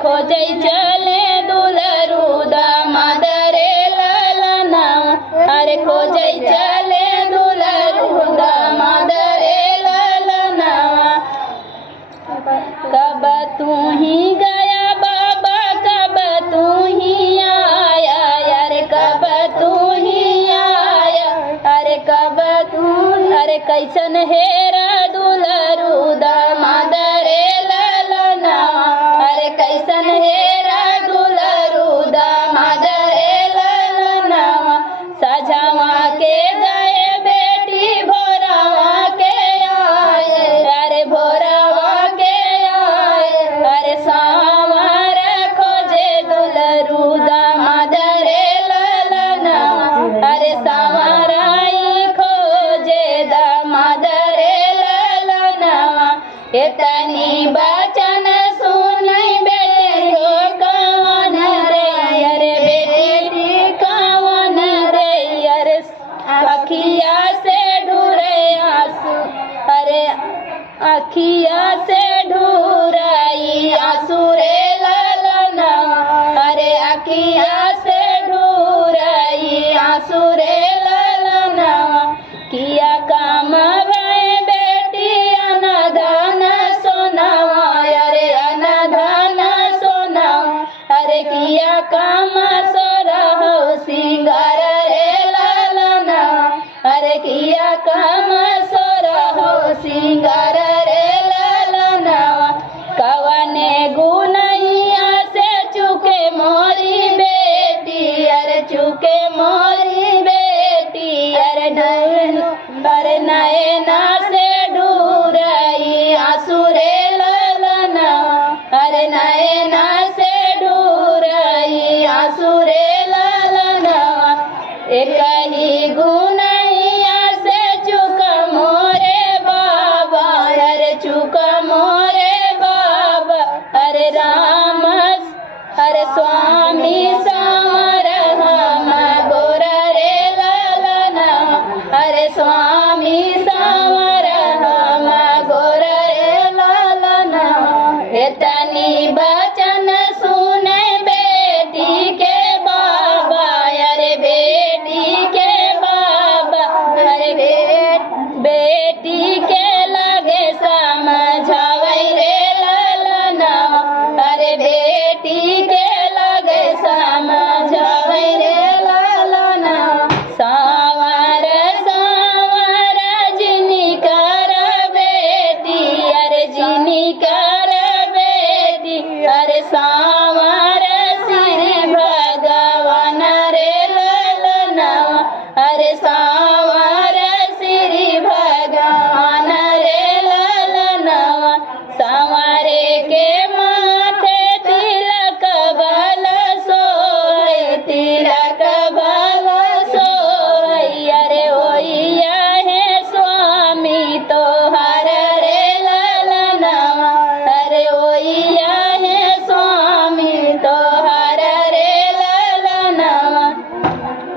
खोजै चले दुलरू दामाद रे ललनावा, अरे खोजै चले दुलरू दामाद रे ललनावा। कब तू ही गया बाबा कब तू ही आया, अरे कब तू ही आया, अरे कब तू, अरे कैसन हेरा दुलरू दामाद रे ललनावा, अरे कैसन हेरा दुलरू दामाद रे ललनावा। सजावा के गए बेटी भोरावा के आए, अरे भोरावा के आए, अरे सांवर खोजे दुलरू दामाद रे ललनावा, अरे सांवराई खोजे दामाद रे ललनावा। इतनी बचन सुनी बेटी हो कवन रे, अरे बेटी कवन रे, अरे अखिया से ढूरे आंसू, अरे अखिया से ढूराई आंसू रे ललनावा, अरे अखिया से ढूराई आंसू रे ललनावा। किया काम भय बेटी अनधन सोनावा, अरे अनधन सोनावा, अरे किया काम सोरहो सिंगार रे ललनावा, अरे किया काम सोरहो सिंगार रे ललनावा। कवने गुनैया से चुके मोरी बेटी, अरे चुके मोरी बेटी, अरे अरे नैना से ढूराई आंसू रे ललनावा, अरे नैना से ढूराई आंसू रे ललनावा। एक ही गुनैया से चुका मोरे बाबा, अरे चुका मोरे बाबा, अरे राम अरे स्वामी सांवर हम गोर रे ललनावा, अरे स्वामी सांवर हम गोर रे ललनावा। इतनी बचन सुने बेटी के बाबा, अरे बेटी के बाबा, अरे बेटी के लगे समझावै रे ललनावा, अरे बेटी के लगे समझावै रे ललनावा। सांवर सांवर जिनी कर बेटी, अरे जिनी कर